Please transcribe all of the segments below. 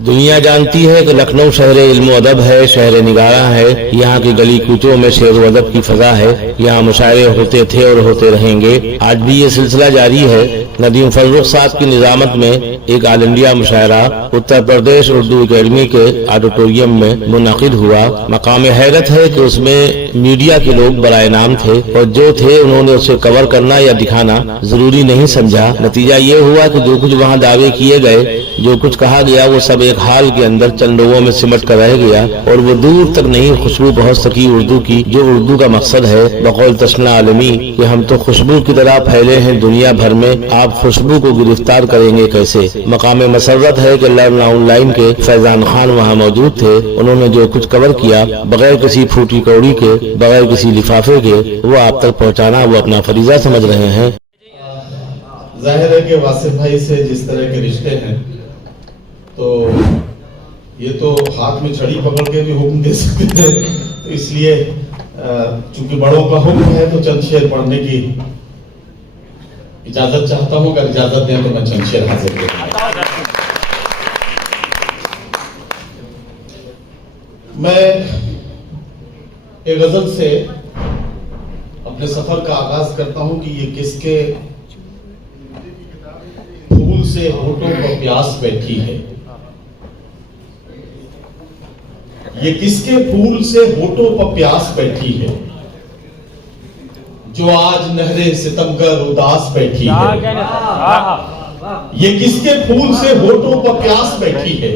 दुनिया जानती है कि लखनऊ शहर इल्म अदब है, शहर निगारा है। यहाँ की गली कूचों में शेर व अदब की फजा है। यहाँ मुशायरे होते थे और होते रहेंगे। आज भी ये सिलसिला जारी है। नदीम फजलुक साहब की निजामत में एक all India मुशायरा Uttar Pradesh Urdu academy के ऑडिटोरियम में मुनक़िद हुआ। मकाम हैरत है कि उसमें मीडिया के लोग बराए नाम थे और जो थे उन्होंने उसे कवर करना या दिखाना जरूरी नहीं समझा। नतीजा ये हुआ कि जो कुछ वहाँ दावे किए गए, जो कुछ कहा गया, वो सब एक हाल के अंदर चंद लोगों में सिमट कर रह गया और वो दूर तक नहीं खुशबू पहुंच सकी उर्दू की, जो उर्दू का मकसद है। बकौल तस्ना आलमी कि हम तो खुशबू की तरह फैले हैं दुनिया भर में, आप खुशबू को गिरफ्तार करेंगे कैसे। मकाम मसरत है कि लर्न ऑनलाइन के फैजान खान वहाँ मौजूद थे। उन्होंने जो कुछ कवर किया बगैर किसी फूटी कौड़ी के, बगैर किसी लिफाफे के, वो आप तक पहुँचाना वो अपना फरीजा समझ रहे हैं। जाहिर है कि वासिफ भाई से जिस तरह के रिश्ते हैं, तो ये तो हाथ में छड़ी पकड़ के भी हुक्म दे सकते थे, तो इसलिए चूंकि बड़ों का हुक्म है तो चंद शेर पढ़ने की इजाजत चाहता हूं। अगर इजाजत दें तो मैं चंद शेर हाजिर करूंगा। मैं एक गजल से अपने सफर का आगाज करता हूं कि ये किसके फूल से होठों पर प्यास बैठी है, ये किसके फूल से होठों पर प्यास बैठी है, जो आज नहरे सितमगर उदास बैठी है। ये किसके फूल से होठों पर प्यास बैठी है,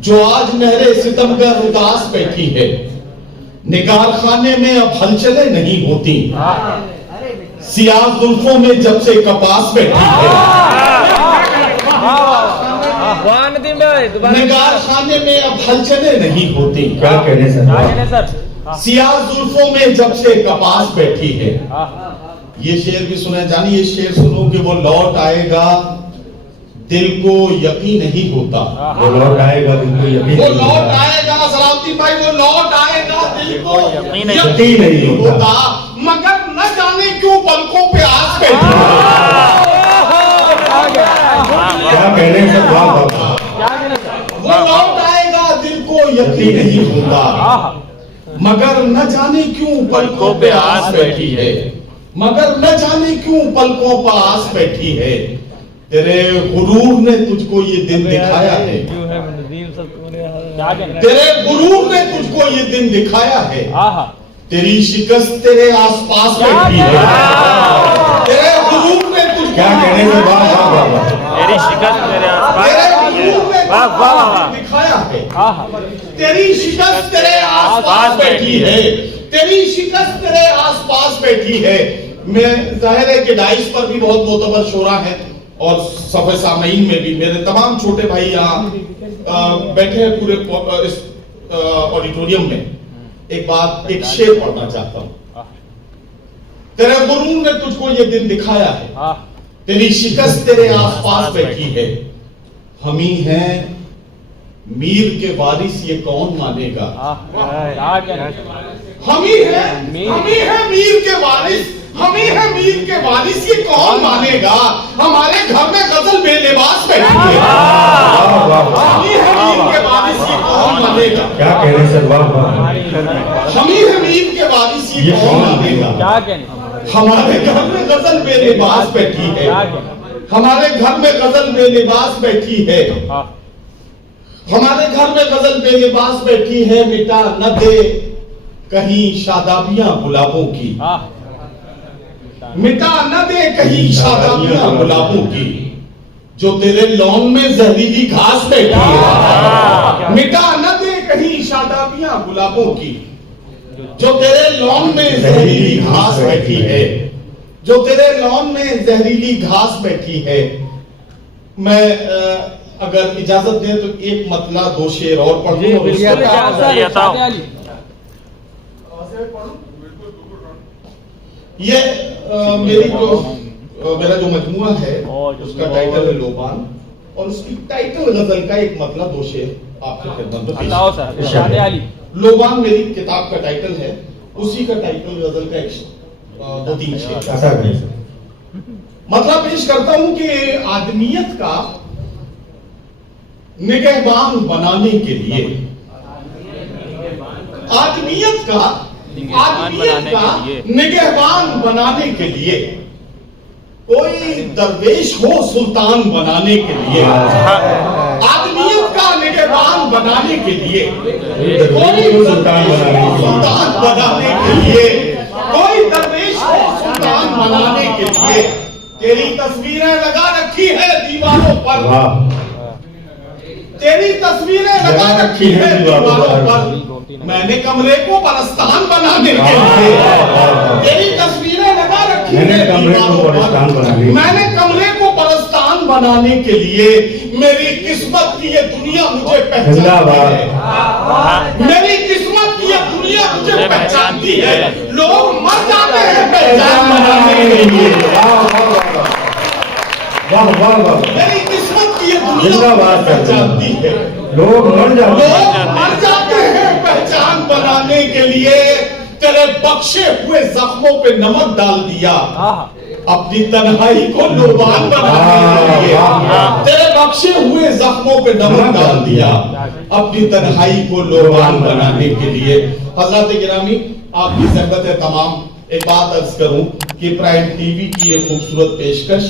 जो आज नहरे सितमगर उदास बैठी है। निगार खाने में अब हलचलें नहीं होती, सियाह जुल्फों में जब से कपास बैठी है। निगार खाने में अब हलचलें नहीं होती, क्या कहने सर, सियाह जुल्फों में जब से कपास बैठी है। ये शेर भी सुना जानिए, शेर सुनो कि वो लौट आएगा दिल को यकीन नहीं होता। वो लौट आएगा दिल को यकीन, वो लौट आएगा सलामती भाई, वो लौट आएगा दिल को यकीन नहीं होता, मगर न जाने क्यों पलकों पे आस बैठी है। क्या कहने से वो लौट आएगा दिल को यकीन नहीं होता, मगर न जाने क्यों पलकों पे आस बैठी है, मगर न जाने क्यों पलकों पर आस बैठी है। तेरे गुरूर ने तुझको ये दिन दिखाया है, तेरे गुरूर ने तुझको ये दिन दिखाया है, तेरी शिकस्त तेरे आसपास बैठी है। तेरे गुरूर ने तुझको, क्या कहने से तेरी शिकस्त तेरे आसपास दिखाया है, तेरी शिकस्त तेरे आसपास बैठी है, तेरी शिकस्त तेरे आसपास बैठी है। मैं जाहिर है कि डाइस पर भी बहुत मोतबर शोरा है और सफे सामईन में भी मेरे तमाम छोटे भाई यहाँ बैठे हैं पूरे इस ऑडिटोरियम में। एक बात, एक शेर पढ़ना चाहता हूं। तेरे गुरूर ने तुझको ये दिन दिखाया है, तेरी शिकस्त तेरे आसपास बैठी है। हम ही हैं मीर के वारिस ये कौन मानेगा, हम ही हैं मीर के वारिस, हम ही हैं मीर के वारिस ये कौन मानेगा। हमारे घर में गजल बेलिबास बैठी है, हम ही हैं मीर के वारिस ये कौन मानेगा। क्या कह रहे सर, हम ही हैं मीर के वारिस ये कौन मानेगा। हमारे घर में गजल बेलिबास बैठी है, हमारे घर में गजल बेलिबास बैठी है, हमारे घर में गजल बेलिबास बैठी है। मिटा न दे कहीं शादाबियां गुलाबों की, मिटा न दे कहीं शादाबियां गुलाबों की, जो तेरे लॉन में जहरीली घास बैठी है। मिटा न दे कहीं शादाबियां गुलाबों की, जो तेरे लॉन में जहरीली घास बैठी है, जो तेरे लॉन में जहरीली घास बैठी है। मैं अगर इजाजत दें तो एक मतला दो शेर और पढ़ दूं। ये मेरी जो मेरा जो मजमुआ है उसका टाइटल है लोबान, और उसकी टाइटल गजल का एक मतला दो शेर आपके खिदमत में। लोबान मेरी किताब का टाइटल है, उसी का टाइटल गजल का एक दो तीन शेर मतलब पेश करता हूं कि आदमियत का निगहबान बनाने के लिए, आदमियत का निगहबान बनाने के लिए, कोई दरवेश हो सुल्तान बनाने के लिए, आदमियत का निगहबान बनाने के लिए, कोई सुल्तान बनाने के लिए, कोई दरवेश हो सुल्तान बनाने के लिए तेरी तस्वीरें लगा रखी है दीवारों पर, तेरी तस्वीरें लगा रखी है दीवारों पर, मैंने कमरे को परस्तान बनाने के लिए, तेरी तस्वीरें लगा रखी है दीवारों पर, मैंने कमरे को परस्तान बनाने के लिए, मेरी किस्मत की ये दुनिया मुझे पहचानती है, मेरी किस्मत की ये दुनिया मुझे पहचानती है, लोग मर जाते हैं पहचान बनाने के लिए, मेरी किस्मत की ये दुनिया पहचानती है, लोग मर जाते हैं पहचान बनाने के लिए, तेरे बख्शे हुए जख्मों पे नमक डाल दिया अपनी तन्हाई को लोबान बनाने के लिए, तेरे बख्शे हुए जख्मों पे नमक डाल दिया अपनी तन्हाई को लोबान बनाने के लिए। हजरत गिरामी, आपकी ज़हमत है तमाम, एक बात अर्ज करूं कि प्राइम टीवी की ये खूबसूरत पेशकश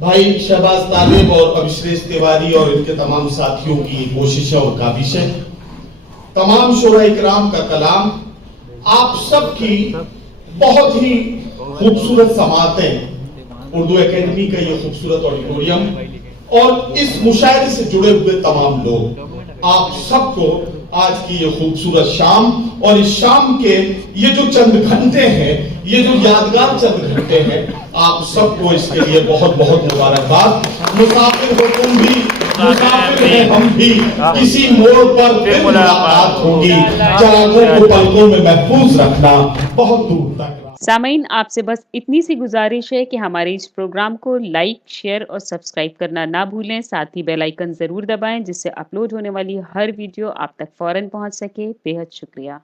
भाई शहबाज तालिब और अभिश्रेष तिवारी और इनके तमाम साथियों की कोशिशें और काबिशें, तमाम शोरा इकराम का कलाम, आप सबकी बहुत ही खूबसूरत समातें, उर्दू एकेडमी का ये खूबसूरत ऑडिटोरियम और इस मुशायरे से जुड़े हुए तमाम लोग, आप सबको आज की ये खूबसूरत शाम और इस शाम के ये जो चंद घंटे हैं, ये जो यादगार चंद घंटे हैं, आप सबको इसके लिए बहुत बहुत मुबारकबाद। मुसाफिर हो तुम भी, मुसाफिर हैं हम भी, किसी मोड़ पर फिर मुलाकात होगी, चरागों को पलकों में महफूज रखना बहुत दूर तक। सामीन, आपसे बस इतनी सी गुजारिश है कि हमारे इस प्रोग्राम को लाइक, शेयर और सब्सक्राइब करना ना भूलें। साथ ही बेल आइकन ज़रूर दबाएं जिससे अपलोड होने वाली हर वीडियो आप तक फ़ौरन पहुंच सके। बेहद शुक्रिया।